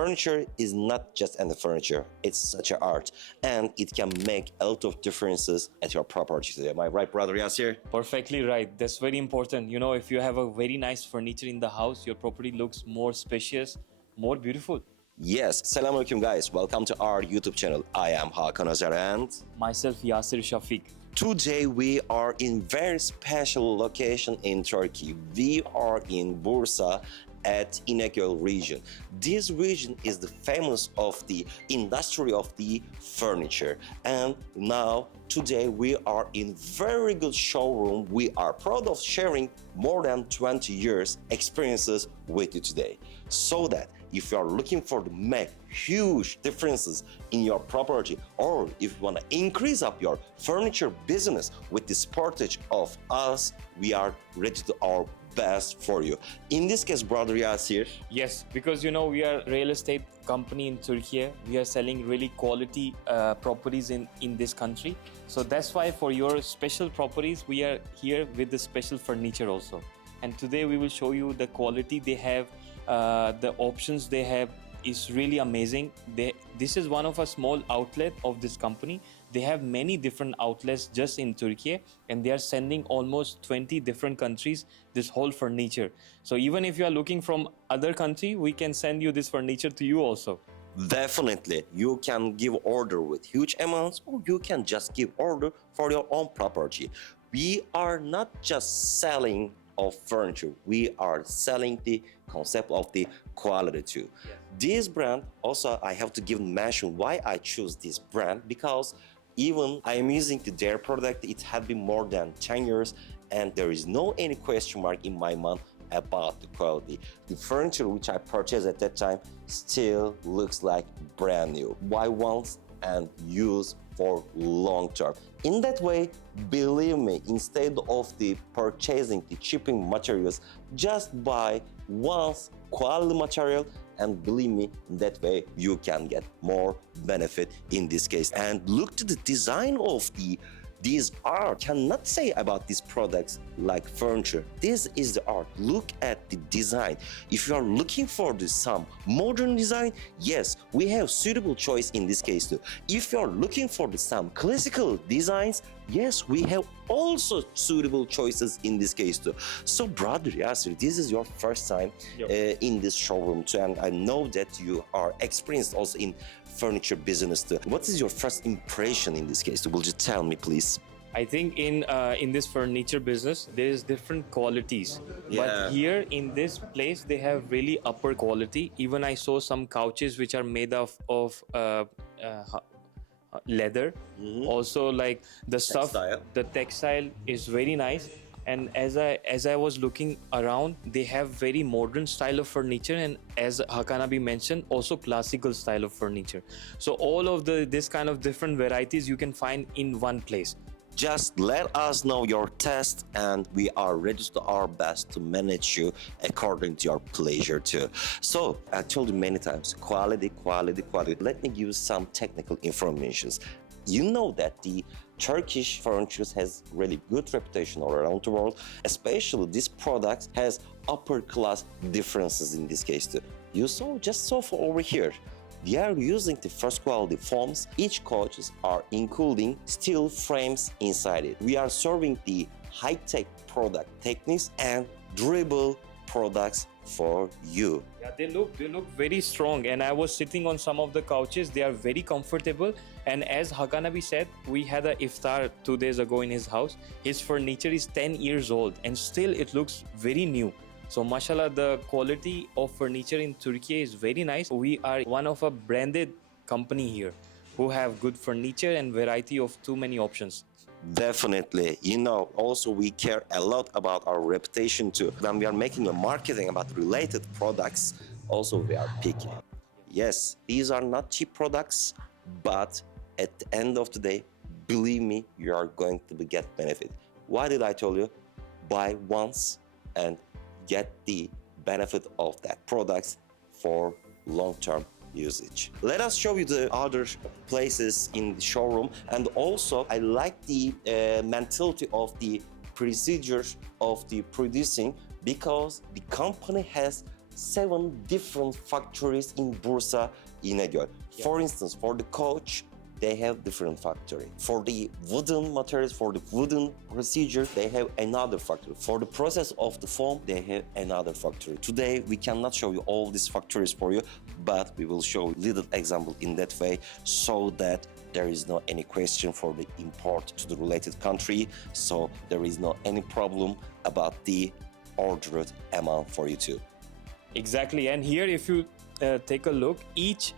furniture is not just any furniture, it's such an art, and it can make a lot of differences at your property today. Am I right, brother Yasir? Perfectly right. That's very important. If you have a very nice furniture in the house, your property looks more spacious, more beautiful. Yes, Assalamualaikum guys, welcome to our YouTube channel. I am Hakan Özer and Myself, Yasir Shafiq. today we are in very special location in Turkey. We are in Bursa at İnegöl region. This region is the famous of the industry of the furniture, and now today we are in very good showroom. We are proud of sharing more than 20 years experiences with you today, so that if you are looking for to make huge differences in your property, or if you want to increase up your furniture business with this portage of us, we are ready to do our best for you. In this case, brother Yasir, Yes, because we are real estate company in Turkey. We are selling really quality properties in this country. So that's why for your special properties, we are here with the special furniture also. And today we will show you the quality they have, the options they have is really amazing. This is one of a small outlet of this company. They have many different outlets just in Turkey, and they are sending almost 20 different countries this whole furniture. So even if you are looking from other country, we can send you this furniture to you also. definitely you can give order with huge amounts, or you can just give order for your own property. We are not just selling of furniture, we are selling the concept of the quality too. This brand also, I have to give mention why I choose this brand, because even I am using their product, it had been more than 10 years, and there is no any question mark in my mind about the quality. The furniture which I purchased at that time still looks like brand new. Buy once and use for long term. In that way, believe me, instead of the purchasing the cheaping materials, just buy once quality material, and believe me, that way you can get more benefit in this case. And look to the design of these art. Cannot say about these products like furniture. This is the art. Look at the design. If you are looking for some modern design, yes, we have suitable choice in this case too. If you are looking for some classical designs, yes, we have also suitable choices in this case too. So brother Yasir, this is your first time in this showroom too, and I know that you are experienced also in furniture business too. What is your first impression in this case? Will you tell me, please? I think in this furniture business, there is different qualities. Yeah. But here in this place, they have really upper quality. Even I saw some couches which are made of leather. Also, like the stuff, Textile. the textile is very nice. And as I was looking around, they have very modern style of furniture, and as Hakanabi mentioned, also classical style of furniture. So all of this kind of different varieties you can find in one place. Just let us know your test, and we are ready to do our best to manage you according to your pleasure too. So I told you many times, quality, quality, quality. Let me give you some technical information. You know that the Turkish furniture has really good reputation all around the world. Especially this product has upper class differences in this case too. You saw just so far over here. They are using the first quality foams. Each couches are including steel frames inside it. We are serving the high-tech product techniques and durable products for you. Yeah, they look very strong, and I was sitting on some of the couches. They are very comfortable, and as Hakanabi said, we had a iftar 2 days ago in his house. His furniture is 10 years old and still it looks very new. So mashallah, the quality of furniture in Turkey is very nice. We are one of a branded company here who have good furniture and variety of too many options. Definitely. Also we care a lot about our reputation too. When we are making a marketing about related products, also we are picky. Yes, these are not cheap products, but at the end of the day, believe me, you are going to get benefit. Why did I tell you? Buy once and get the benefit of that products for long-term usage. Let us show you the other places in the showroom, and also I like the mentality of the procedures of the producing, because the company has 7 different factories in Bursa, İnegöl. Yeah. For instance, for the coach, they have different factory. For the wooden materials, for the wooden procedure, they have another factory. For the process of the foam, they have another factory. Today, we cannot show you all these factories for you, but we will show little example in that way so that there is no any question for the import to the related country. So there is no any problem about the ordered amount for you too. Exactly. And here, if you take a look, each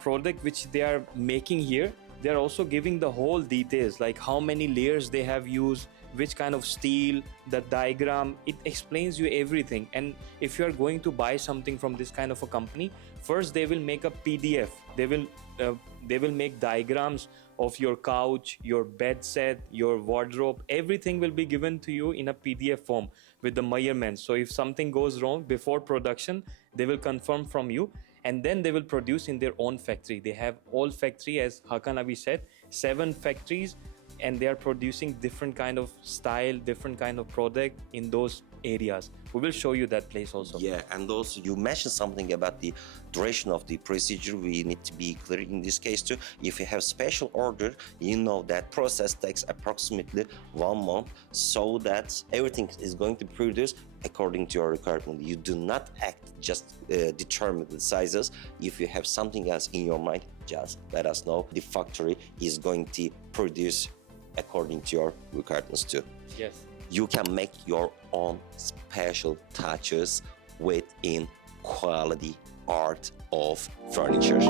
product which they are making here, they are also giving the whole details, like how many layers they have used, which kind of steel, the diagram. It explains you everything. And if you are going to buy something from this kind of a company, first they will make a PDF. They will make diagrams of your couch, your bed set, your wardrobe. Everything will be given to you in a PDF form with the measurements. So if something goes wrong before production, they will confirm from you, and then they will produce in their own factory. They have all factory, as Hakan Abi said, 7 factories, and they are producing different kind of style, different kind of product in those areas. We will show you that place also. Yeah, and also you mentioned something about the duration of the procedure. We need to be clear in this case too. If you have special order, you know that process takes approximately 1 month, so that everything is going to be produced according to your requirement. You do not act just determine the sizes. If you have something else in your mind, just let us know. The factory is going to produce according to your requirements too. Yes. You can make your own special touches within quality art of furniture.